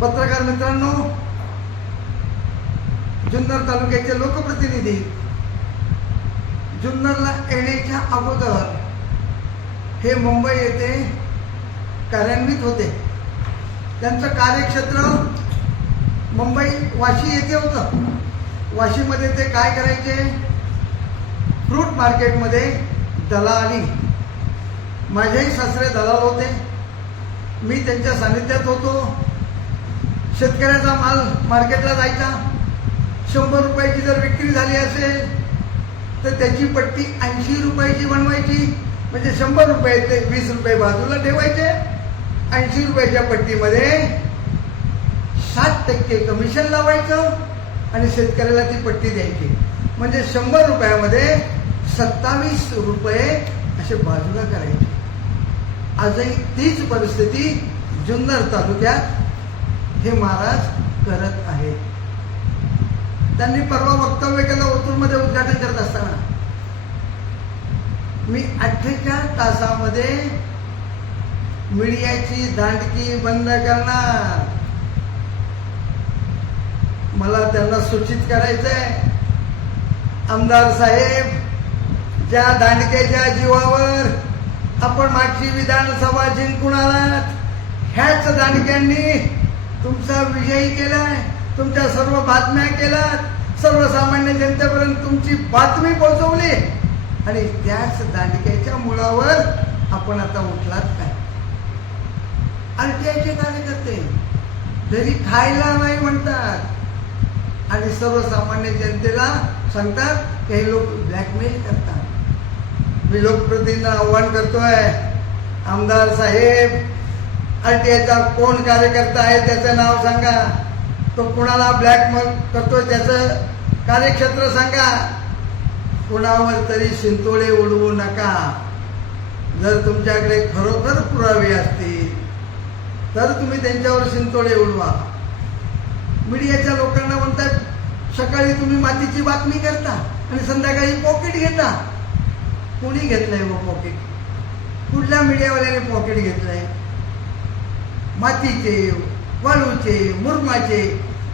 पत्रकार मित्रांनो, जुन्नर तालुक्याचे लोकप्रतिनिधी जुन्नरला येण्याच्या अगोदर हे मुंबई येथे कार्यान्वित होते. त्यांचं कार्यक्षेत्र मुंबई वाशी येथे होतं. वाशीमध्ये ते काय करायचे? फ्रूट मार्केटमध्ये दलाली. माझेही सासरे दलाल होते. मी त्यांच्या सानिध्यात होतो. शेतकऱ्याचा माल मार्केटला जायचा. 100 रुपयाची जर विक्री झाली असेल तर त्याची पट्टी 80 रुपयाची बनवायची. म्हणजे 100 रुपये ते 20 रुपये बाजूला ठेवायचे. 80 रुपयाच्या पट्टीमध्ये 60% कमिशन लावायचं आणि शेतकऱ्याला ती पट्टी द्यायची. म्हणजे 100 रुपयामध्ये 27 रुपये असे बाजूला करायचे. आजही तीच परिस्थिती जुन्नर तालुक्यात हे महाराज करत आहेत. त्यांनी परवा वक्तव्य केलं ओतूरमध्ये उद्घाटन करत असताना. मी 48 तासामध्ये मीडियाची दांडकी बंद करणार. मला त्यांना सूचित करायचंय, आमदार साहेब, ज्या दांडक्याच्या जीवावर आपण मागची विधानसभा जिंकून आलात, ह्याच दांडक्यांनी तुमचा विजयी केलाय. तुमच्या सर्व बातम्या केल्यात. सर्वसामान्य जनतेपर्यंत तुमची बातमी पोहोचवली आणि त्याच दांडक्याच्या मुळावर आपण आता उठलात काय? आरटीआयचे कार्यकर्ते घरी खायला नाही म्हणतात आणि सर्वसामान्य जनतेला सांगतात की हे लोक ब्लॅकमेल करतात. मी लोकप्रतिनिधींना आव्हान करतोय, आमदार साहेब, आरटीआयचा कोण कार्यकर्ता आहे त्याचं नाव सांगा. तो कुणाला ब्लॅकमेल करतोय त्याचं कार्यक्षेत्र सांगा. कुणावर तरी शिंतोडे उडवू नका. जर तुमच्याकडे खरोखर पुरावे असतील तर तुम्ही त्यांच्यावर शिंतोडे उडवा. मीडियाच्या लोकांना म्हणतात, सकाळी तुम्ही मातीची बातमी करता आणि संध्याकाळी पॉकेट घेता. कोणी घेतलंय व पॉकेट? कुठल्या मीडियावाल्याने पॉकेट घेतलंय? मातीचे, वाळूचे, मुरमाचे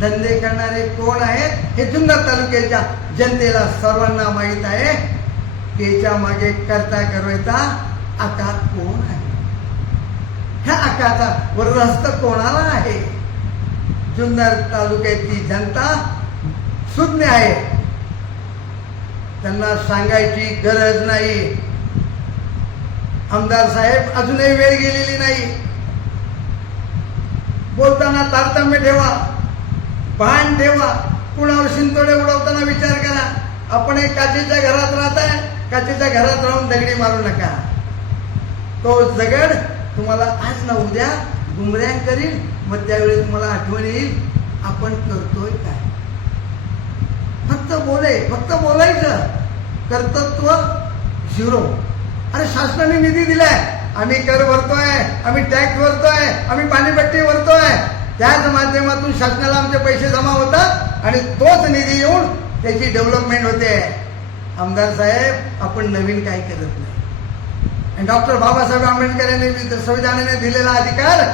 धंदे करणारे कोण आहेत हे जुन्नर तालुक्याच्या जनतेला सर्वांना माहीत आहे. त्याच्या मागे करता करता आका कोण आहे? ह्या आकाचा वरदहस्त कोणाला आहे? जुन्नर तालुक्याची जनता सुज्ञ आहे. त्यांना सांगायची गरज नाही. आमदार साहेब, अजूनही वेळ गेलेली नाही. बोलताना तारतम्य ठेवा, भान ठेवा. कुणावर शिंतोडे उडवताना विचार करा. आपण एक काचेच्या घरात राहताय, काचेच्या घरात राहून दगडी मारू नका. तो दगड तुम्हाला आज ना उद्या गुमऱ्या करील. मग त्यावेळी तुम्हाला आठवण येईल आपण करतोय काय. फक्त बोलायचं, कर्तृत्व झिरो. अरे शासनाने निधी दिलाय, आम्ही कर भरतोय, आम्ही टॅक्स भरतोय, आम्ही पाणीपट्टी भरतोय. त्याच माध्यमातून शासनाला आमचे पैसे जमा होतात आणि तोच निधी येऊन त्याची डेव्हलपमेंट होते. आमदार साहेब, आपण नवीन काय करत नाही. आणि डॉक्टर बाबासाहेब आंबेडकर यांनी संविधानाने दिलेला अधिकार,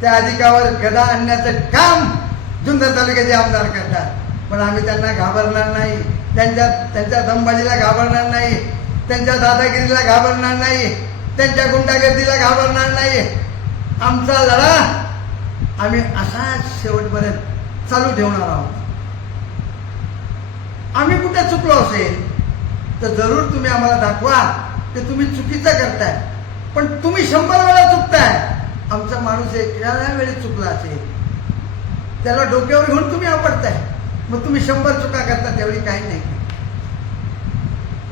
त्या अधिकारावर गदा आणण्याचं काम जुन्नर तालुक्याचे आमदार करतात. पण आम्ही त्यांना घाबरणार नाही. त्यांच्या दमबाजीला घाबरणार नाही. त्यांच्या दादागिरीला घाबरणार नाही. त्यांच्या गुंडागर्दीला घाबरणार नाही. आमचा लढा आम्ही असाच शेवटपर्यंत चालू ठेवणार आहोत. आम्ही कुठे चुकलो असेल तर जरूर तुम्ही आम्हाला दाखवा की तुम्ही चुकीचं करताय. पण तुम्ही 100 वेळा चुकताय. आमचा माणूस एका वेळी चुकला असेल त्याला डोक्यावर घेऊन तुम्ही आपटताय. मग तुम्ही 100 चुका करता त्यावेळी काही नाही.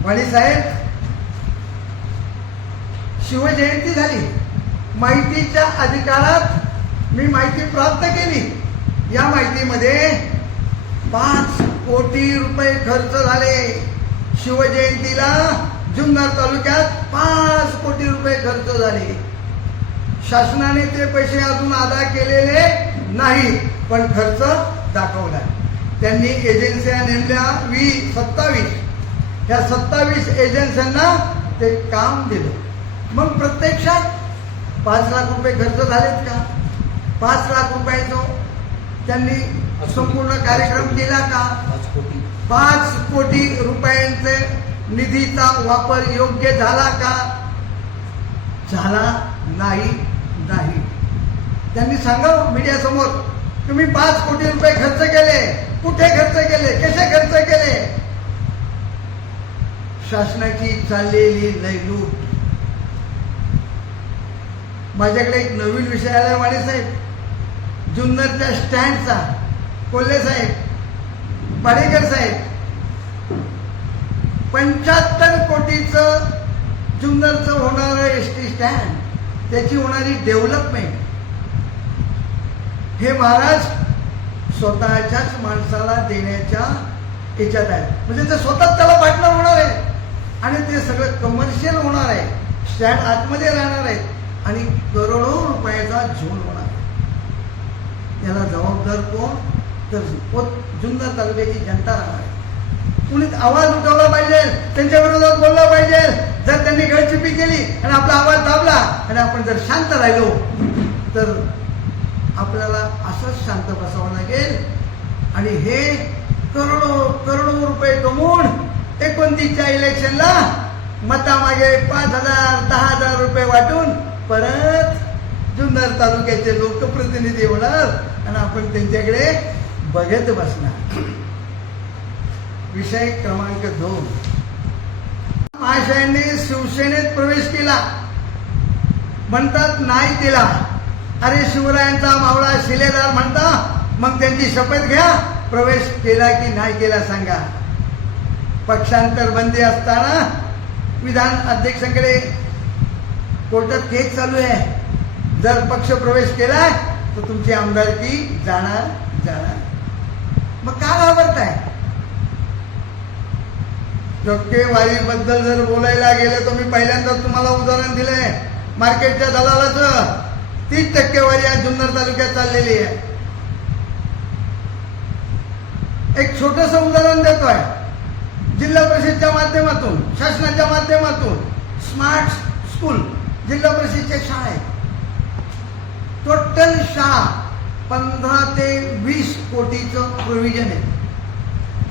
वाणी साहेब, शिवजयंती झाली. माहितीच्या अधिकारात मी माहिती प्राप्त केली. या माहितीमध्ये 5 कोटी रुपये खर्च झाले. शिवजयंतीला जुन्नर तालुक्यात 5 कोटी रुपये खर्च झाले. शासनाने ते पैसे अजून अदा केलेले नाही, पण खर्च दाखवला. त्यांनी एजन्स्या नेमल्या 27. या 27 एजन्सींना ते काम दिलं. मग प्रत्यक्षात 5 लाख रुपये खर्च झालेत का? 5 लाख रुपयाचा त्यांनी संपूर्ण कार्यक्रम केला का? 5 कोटी रुपयांचे निधीचा वापर योग्य झाला का? झाला नाही. त्यांनी सांगा मीडिया समोर, तुम्ही 5 कोटी रुपये खर्च केले, कुठे खर्च केले, कसे खर्च केले? शासनाची चाललेली लयलूट. माझ्याकडे एक नवीन विषय आला वाणी साहेब, जुन्नरच्या स्टँडचा. कोल्हे साहेब, पाडेकर साहेब, 75 कोटीचं जुन्नरचं होणारं एसटी स्टँड, त्याची होणारी डेव्हलपमेंट, हे महाराज स्वतःच्याच माणसाला देण्याच्या याच्यात आहे. म्हणजे ते स्वतःच त्याला पार्टनर होणार आहे आणि ते सगळं कमर्शियल होणार आहे. स्टँड आतमध्ये राहणार आहे आणि करोडो रुपयाचा झोन होणार आहे. याला जबाबदार कोण? तर जुन्नर तालुक्याची जनता राहणार आहे. कुणी आवाज उठवला पाहिजे, त्यांच्या विरोधात बोलला पाहिजे. जर त्यांनी गळचिपी केली आणि आपला आवाज दाबला आणि आपण जर शांत राहिलो तर आपल्याला असंच शांत बसावं लागेल. आणि हे करोडो रुपये कमवून 29च्या इलेक्शनला मतामागे 5,000 10,000 रुपये वाटून परत जुन्नर तालुक्याचे लोकप्रतिनिधी होणार आणि आपण त्यांच्याकडे बघत बसणार. विषय क्रमांक 2, महाशयांनी शिवसेनेत प्रवेश केला, म्हणतात नाही केला. अरे शिवरायांचा मावळा शिलेदार म्हणता, मग त्यांची शपथ घ्या. प्रवेश केला की नाही केला सांगा. पक्षांतर बंदी असताना विधान अध्यक्षांकडे कोर्टात केस चालू आहे. जर पक्ष प्रवेश केलाय तर तुमची आमदारकी जाणार. मग का घाबरताय? टक्केवारीबद्दल जर बोलायला गेलं तर मी पहिल्यांदाच तुम्हाला उदाहरण दिलंय. मार्केटच्या दलालाचं 30 टक्केवारी आज जुन्नर तालुक्यात चाललेली आहे. एक छोटस उदाहरण देतोय. जिल्हा परिषदच्या माध्यमातून, शासनाच्या माध्यमातून स्मार्ट स्कूल जिल्हा परिषदच्या शाळा आहेत. टोटल शाळा 15 ते 20 कोटीचं प्रोव्हिजन आहे.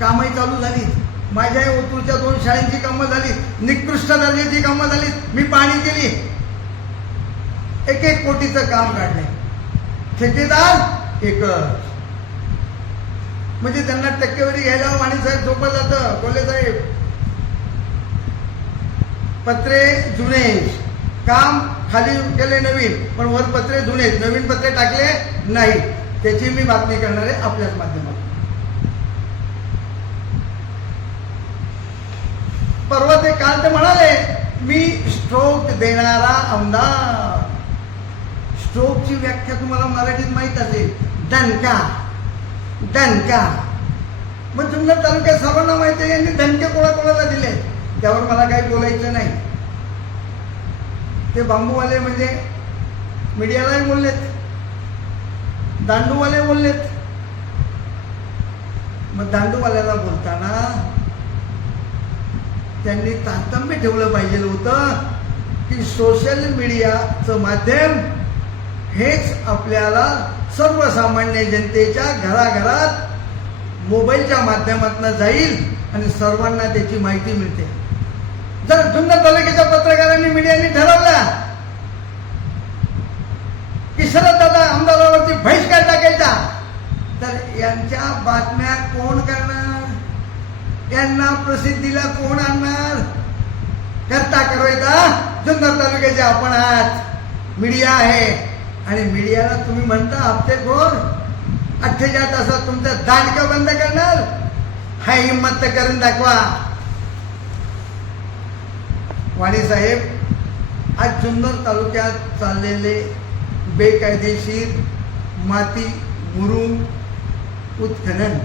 कामही चालू झाली. माझ्या ओतूरच्या 2 शाळांची कामं झाली, निकृष्ट दर्जाची कामं झाली. मी पाहणी केली. 1-1 कोटीचं काम काढलंय. ठेकेदार एकच. म्हणजे त्यांना टक्केवारी घ्यायला वाणी साहेब सोपं जातं. कोल्हे साहेब, पत्रे जुने, काम खाली केले नवीन, पण वर पत्रे जुने, नवीन पत्रे टाकले नाही. त्याची मी बातमी करणार आहे आपल्याच माध्यमातून. परवा ते काल ते म्हणाले मी स्ट्रोक देणारा आमदार. स्ट्रोकची व्याख्या तुम्हाला मराठीत माहित असेल, दणका. मग जुन्नर तालुक्यात सर्वांना माहिती आहे यांनी दणके कोणाकोणाला दिले. त्यावर मला काही बोलायचं नाही. ते बांबूवाले म्हणजे मीडियालाही बोललेत, दांडूवाले बोललेत. मग दांडूवाल्याला बोलताना त्यांनी तारतम्य ठेवलं पाहिजे होतं की सोशल मीडियाचं माध्यम हेच आपल्याला सर्वसामान्य जनतेच्या घराघरात मोबाईलच्या माध्यमातून जाईल आणि सर्वांना त्याची माहिती मिळते. जर जुन्नर तालुक्याच्या पत्रकारांनी, मीडियाने ठरवलं की शरददादा आमदारावरती बहिष्कार टाकायचा, तर यांच्या बातम्या कोण करणार? यांना प्रसिद्धीला कोण आणणार? करता करवायचा जुन्नर तालुक्याचे आपण आहात. मीडिया आहे आणि मीडियाला तुम्ही म्हणता हप्तेखोर. 48 तासात तुमचं दांडकं बंद करणार? हाय हिंमत तर करून दाखवा. वाणी साहेब, आज जुन्नर तालुक्यात चाललेले बेकायदेशीर माती मुरुम उत्खनन,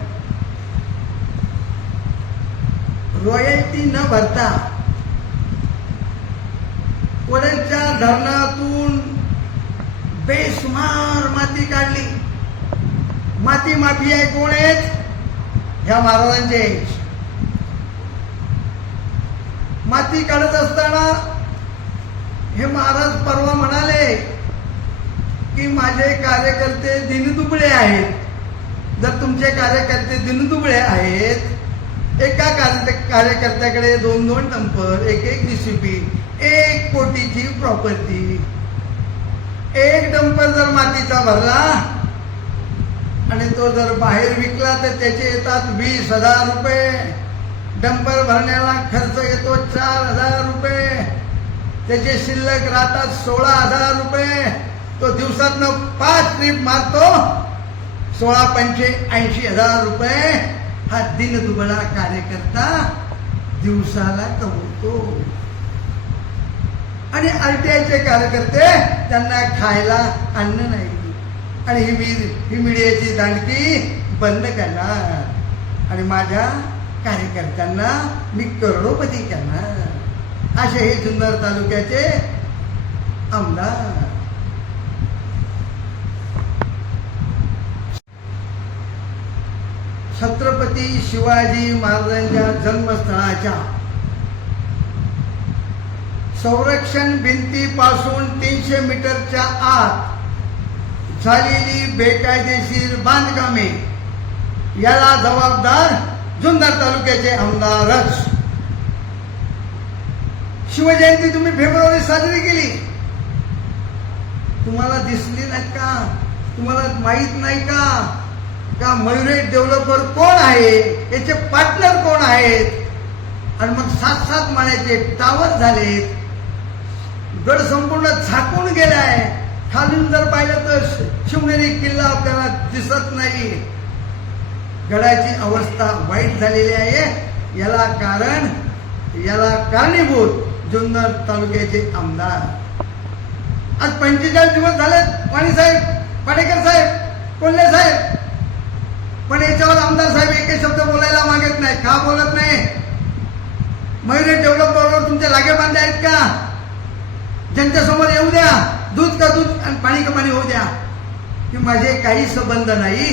रॉयल्टी न भरता वड्याच्या धरणातून बेसुमार माती काढली. माती माफिया कोण आहेत? ह्या महाराजांचे. माती काढत असताना हे महाराज परवा म्हणाले की माझे कार्यकर्ते दिनदुबळे आहेत. जर तुमचे कार्यकर्ते दिनदुबळे आहेत, एका कार्यकर्त्याकडे 2-2 डंपर, 1-1 DCP, 1 कोटीची प्रॉपर्टी, 1 डंपर जर मातीचा भरला आणि तो जर बाहेर विकला तर त्याचे येतात 20,000 रुपये. डंपर भरण्याला खर्च येतो 4,000 रुपये. त्याचे शिल्लक राहतात 16,000 रुपये. तो दिवसातनं 5 ट्रिप मारतो, 16-85,000 रुपये हा दिनदुबळा कार्यकर्ता दिवसाला कमवतो. आणि RTIचे कार्यकर्ते, त्यांना खायला अन्न नाही. आणि ही मीडियाची दांडकी बंद करणार आणि माझ्या कार्यकर्त्यांना मी करोडोपती करणार, असे हे जुन्नर तालुक्याचे आमदार. छत्रपती शिवाजी महाराजांच्या जन्मस्थळाच्या संरक्षण भिंतीपासून 300 मीटरच्या आत झालेली बेकायदेशीर बांधकामे याला जबाबदार जुन्नर तालुक्याचे आमदारच. शिवजयंती तुम्ही फेब्रुवारी साजरी केली, तुम्हाला दिसली नाही का? तुम्हाला माहित नाही का मयुरेट डेव्हलपर कोण आहे, याचे पार्टनर कोण आहेत? आणि मग 7-7 माळ्याचे टावर झालेत. गड संपूर्ण झाकून गेलाय. खालून जर पाहिलं तर शिवनेरी किल्ला आपल्याला दिसत नाही. गडाची अवस्था वाईट झालेली आहे. याला कारणीभूत जुन्नर तालुक्याचे आमदार. आज 45 दिवस झालेत वाणी साहेब, पाटेकर साहेब, कोल्हे साहेब, पण याच्यावर आमदार साहेब एकही शब्द बोलायला मागत नाही. का बोलत नाही? मयुरेट डेव्हलपरवर तुमचे लागे बांधे आहेत का? ज्यांच्या समोर येऊ द्या, दूध का दूध आणि पाणी का पाणी होऊ द्या, की माझे काही संबंध नाही.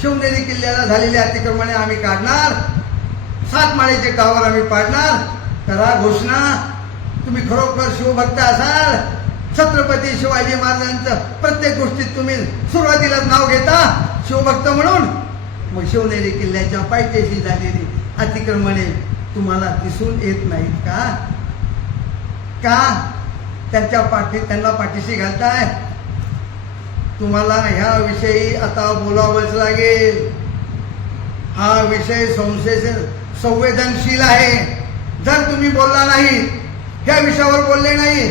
शिवनेरी किल्ल्याला झालेल्या अतिक्रमणे आम्ही काढणार, 7 माळ्याचे टावर आम्ही पाडणार. करा घोषणा. तुम्ही खरोखर शिवभक्त असाल, छत्रपती शिवाजी महाराजांचं प्रत्येक गोष्टीत तुम्ही सुरुवातीलाच नाव घेता शिवभक्त म्हणून, मग शिवनेरी किल्ल्याच्या पायथ्याशी झालेली अतिक्रमणे तुम्हाला दिसून येत नाहीत का? त्यांना पाठीशी घालताय. तुम्हाला ह्या विषयी आता बोलावंच लागेल. हा विषय संवेदनशील आहे. जर तुम्ही बोलला नाही, ह्या विषयावर बोलले नाही,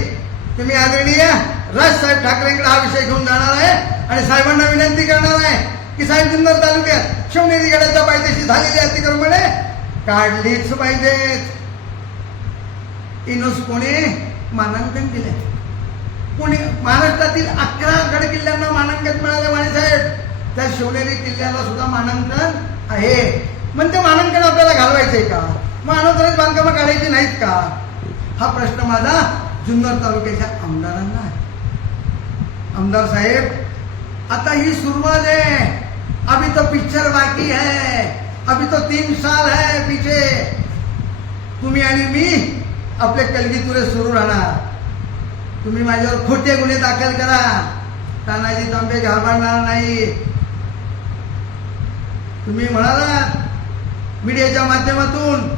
तुम्ही आदरणीय राजसाहेब ठाकरेंकडे हा विषय घेऊन जाणार आहे आणि साहेबांना विनंती करणार आहे की साहेब, जुन्नर तालुक्यात शिवनेरी गडाच्या पायथ्याशी झालेली अतिक्रमणे काढलीच पाहिजेत. युनेस्कोने मानांकन दिले. पुणे महाराष्ट्रातील 11 गड किल्ल्यांना मानांकन मिळाले वाणी साहेब. त्या शिवनेरी किल्ल्याला सुद्धा मानांकन आहे. मग ते मानांकन आपल्याला घालवायचंय का? मग अनौपचारिक बांधकामं काढायची नाहीत का? हा प्रश्न माझा जुन्नर तालुक्याच्या आमदारांना आहे. आमदार साहेब, आता ही सुरुवात आहे. अभी तो पिक्चर बाकी है, अभी तो 3 साल है पीछे. तुम्ही आणि मी आपले कलगीतुरे सुरू राहणार. तुम्ही माझ्यावर खोटे गुन्हे दाखल करा, तानाजी तांबे घाबरणार नाही. तुम्ही म्हणाला मीडियाच्या माध्यमातून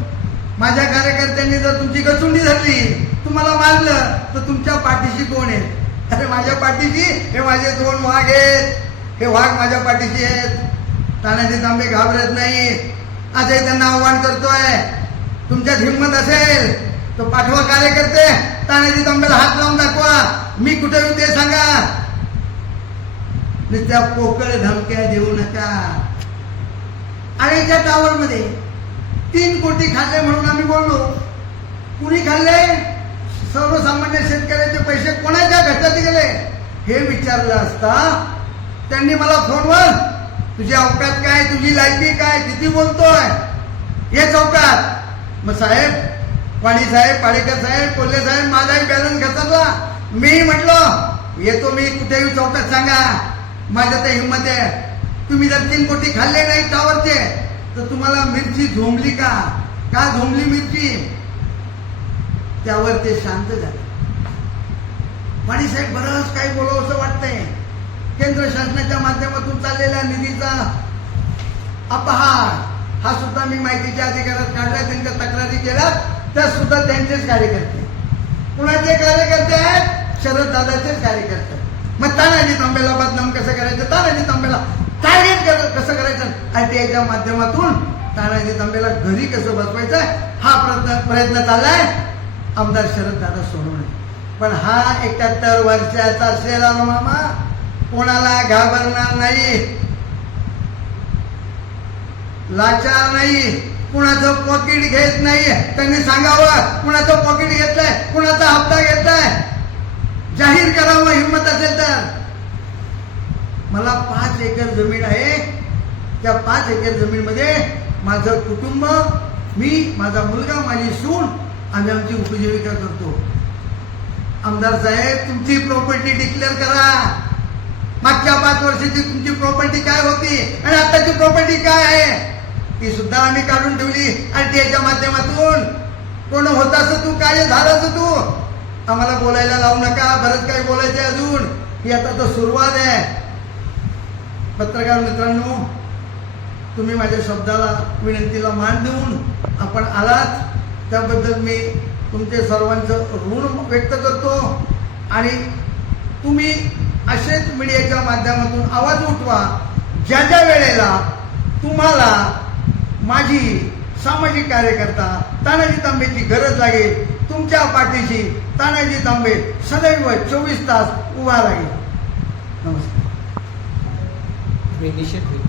माझ्या कार्यकर्त्यांनी जर तुमची गचुंडी धरली, तुम्हाला मारलं, तर तुमच्या पाठीशी कोण आहे? अरे माझ्या पाठीशी हे माझे 2 वाघ आहेत. हे वाघ माझ्या पाठीशी आहेत. तानाजी तांबे घाबरत नाही. आजही त्यांना आव्हान करतोय, तुमच्यात हिंमत असेल तो पाठवा कार्यकर्ते, तानाजी तांब्याला हात लावून दाखवा. मी कुठे येऊ ते सांगा. त्या पोकळ धमक्या देऊ नका. आळीच्या टावरमध्ये 3 कोटी खाल्ले म्हणून आम्ही बोललो. कुणी खाल्ले? सर्वसामान्य शेतकऱ्याचे पैसे कोणाच्या घशात गेले हे विचारलं असता त्यांनी मला फोनवर, तुझी अवकात काय, तुझी लायकी काय, किती बोलतोय, हे चौकात. मग साहेब, वाणी साहेब, पाडेकर साहेब, कोल्हे साहेब, माझाही बॅलन्स घसरला. मी म्हटलं येतो, मी कुठे येऊ चौकात सांगा, माझ्या तर हिंमत आहे. तुम्ही जर 3 कोटी खाल्ले नाही टावरचे, तर तुम्हाला मिरची झोंबली का झोंबली मिरची? त्यावर ते शांत झाले. वाणी साहेब, बरंच काही बोलावं असं वाटतंय. केंद्र शासनाच्या माध्यमातून चाललेल्या निधीचा अपहार हा सुद्धा मी माहितीच्या अधिकारात काढला, त्यांच्या तक्रारी केल्या, त्या सुद्धा त्यांचेच कार्यकर्ते. कुणाचे कार्यकर्ते आहेत? शरद दादाचेच कार्यकर्ते. मग तानाजी तांबेला बदनाम कसं करायचं, तानाजी तांबेला टार्गेट कसं करायचं, RTIच्या माध्यमातून तानाजी तांबेला घरी कसं बसवायचं हा प्रयत्न चाललाय आमदार शरद दादा सोनवणे. पण हा 71 वर्षाचा श्रीराम मामा कोणाला घाबरणार नाही, लाचार नाही, कुणाचं पॉकेट घेत नाही. त्यांनी सांगावं कुणाचं पॉकेट घेतलंय, कुणाचा हप्ता घेतलाय, जाहीर करावं हिंमत असेल तर. मला 5 एकर जमीन आहे, त्या 5 एकर जमीन मध्ये माझं कुटुंब, मी, माझा मुलगा, माझी सून आम्ही आमची उपजीविका करतो. आमदार साहेब तुमची प्रॉपर्टी डिक्लेअर करा. मागच्या 5 वर्षाची तुमची प्रॉपर्टी काय होती आणि आताची प्रॉपर्टी काय आहे ती सुद्धा आम्ही काढून ठेवली RTIच्या माध्यमातून. कोण होतास तू, काय झालास तू, आम्हाला बोलायला लावू नका, बरंच काही बोलायचं अजून, ही आता तर सुरुवात आहे. पत्रकार मित्रांनो, तुम्ही माझ्या शब्दाला, विनंतीला मान देऊन आपण आलात त्याबद्दल मी तुमचे सर्वांचं ऋण व्यक्त करतो. आणि तुम्ही असेच मीडियाच्या माध्यमातून आवाज उठवा. ज्या ज्या वेळेला तुम्हाला माझी सामाजिक कार्यकर्ता तानाजी तांबेची गरज लागेल, तुमच्या पाठीशी तानाजी तांबे सदैव 24 तास उभा राहील. नमस्कार. निषेध